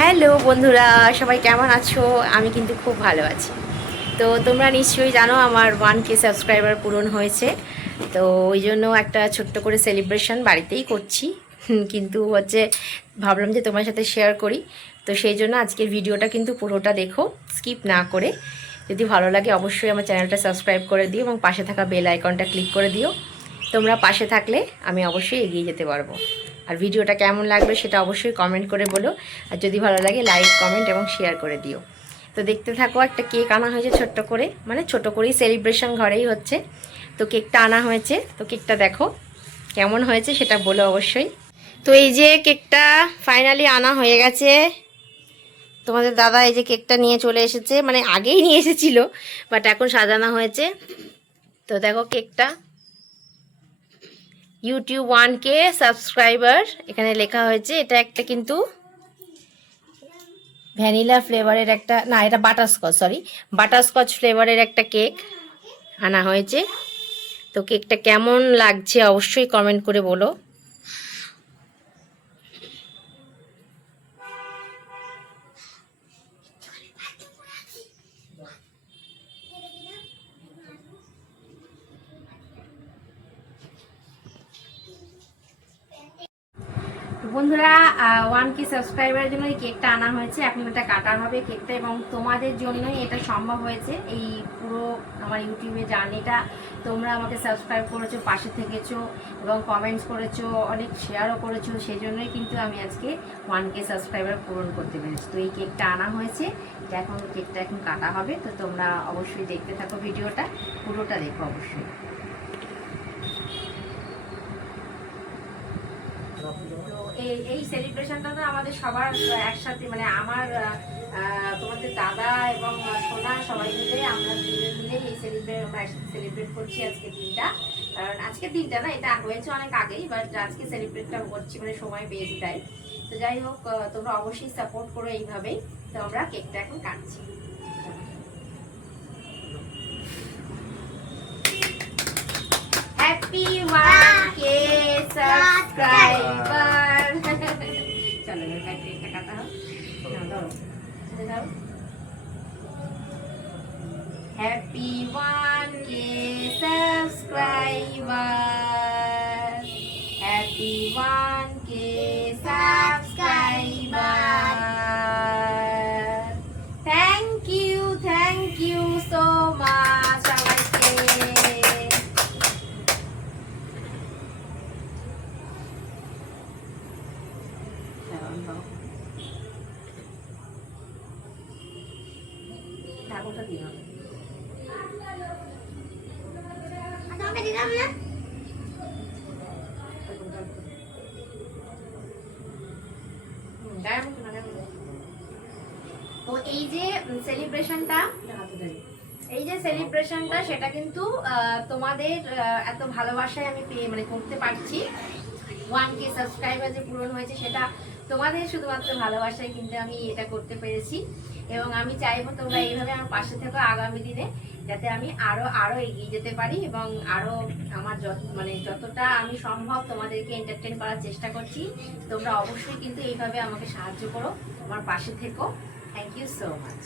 Hello বন্ধুরা, সবাই কেমন আছো? আমি কিন্তু খুব ভালো আছি। তো তোমরা নিশ্চয়ই জানো আমার 1K সাবস্ক্রাইবার পূরণ হয়েছে। তো ওই জন্য একটা ছোট্ট করে সেলিব্রেশন বাড়িতেই করছি। কিন্তু ভাবলাম যে তোমার সাথে শেয়ার করি। তো সেই জন্য আজকের ভিডিওটা কিন্তু পুরোটা দেখো, স্কিপ না করে। যদি ভালো লাগে অবশ্যই আমার চ্যানেলটা সাবস্ক্রাইব করে দিও এবং পাশে থাকা বেল আইকনটা ক্লিক করে দিও। তোমরা পাশে থাকলে আমি অবশ্যই এগিয়ে যেতে পারবো। আর ভিডিওটা কেমন লাগলো সেটা অবশ্যই কমেন্ট করে বলো। আর যদি ভালো লাগে লাইক, কমেন্ট এবং শেয়ার করে দিও। তো দেখতে থাকো, একটা কেক আনা হয়েছে ছোট্ট করে, মানে ছোট করেই সেলিব্রেশন ঘরেই হচ্ছে। তো কেকটা আনা হয়েছে, তো কেকটা দেখো কেমন হয়েছে সেটা বলো অবশ্যই। তো এই যে কেকটা ফাইনালি আনা হয়ে গেছে। তোমাদের দাদা এই যে কেকটা নিয়ে চলে এসেছে, মানে আগেই নিয়ে এসেছিল, বাট এখন সাজানো হয়েছে। তো দেখো কেকটা, ইউটিউব 1K সাবস্ক্রাইবার এখানে লেখা হয়েছে। এটা একটা কিন্তু ভ্যানিলা ফ্লেভারের একটা, না এটা বাটারস্কচ, সরি বাটারস্কচ ফ্লেভারের একটা কেক আনা হয়েছে। তো কেকটা কেমন লাগছে অবশ্যই কমেন্ট করে বলো। বন্ধুরা, 1K সাবস্ক্রাইবারের জন্য এই কেকটা আনা হয়েছে। এখন এটা কাটা হবে কেকটা, এবং তোমাদের জন্যই এটা সম্ভব হয়েছে। এই পুরো আমার ইউটিউবে জার্নিটা তোমরা আমাকে সাবস্ক্রাইব করেছো, পাশে থেকেছো এবং কমেন্টস করেছো, অনেক শেয়ারও করেছো। সেই জন্যই কিন্তু আমি আজকে 1K সাবস্ক্রাইবার পূরণ করতে পেরেছি। তো এই কেকটা আনা হয়েছে, এখন কেকটা এখন কাটা হবে। তো তোমরা অবশ্যই দেখতে থাকো, ভিডিওটা পুরোটা দেখো অবশ্যই। তো এই সেলিব্রেশনটা তো আমাদের সবার একসাথে, মানে আমার তোমাদের দাদা এবং সোনা সবাই মিলে, আমরা দুজন মিলে এই আমরা একসাথে সেলিব্রেট করছি আজকের দিনটা। কারণ আজকের দিনটা না, এটা হয়েছে অনেক আগেই, বাট আজকে সেলিব্রেটটা করছি, মানে সময় পেয়েছি তাই। তো যাই হোক, তোমরা অবশ্যই সাপোর্ট করো এইভাবেই। তো আমরা কেকটা এখন কাটছি। Happy 1K subscriber. চলো এবার কেকটা কাটা হোক। ধরো ধরো। Happy 1K subscriber, happy 1K subscriber. Thank you so much সবাইকে। ঠাকুরটা দিন দিলাম না। তো এই যে সেলিব্রেশনটা সেটা কিন্তু তোমাদের এত ভালোবাসায় আমি পেয়ে, মানে করতে পারছি। 1K সাবস্ক্রাইবার যে পূরণ হয়েছে সেটা তোমাদের শুধুমাত্র ভালোবাসায় কিন্তু আমি এটা করতে পেরেছি। এবং আমি চাইবো তোমরা এইভাবে আমার পাশে থেকো আগামী দিনে, যাতে আমি আরো এগিয়ে যেতে পারি এবং আরো আমার যতটা আমি সম্ভব তোমাদেরকে এন্টারটেইন করার চেষ্টা করছি। তোমরা অবশ্যই কিন্তু এইভাবে আমাকে সাহায্য করো, আমার পাশে থেকো। Thank you so much.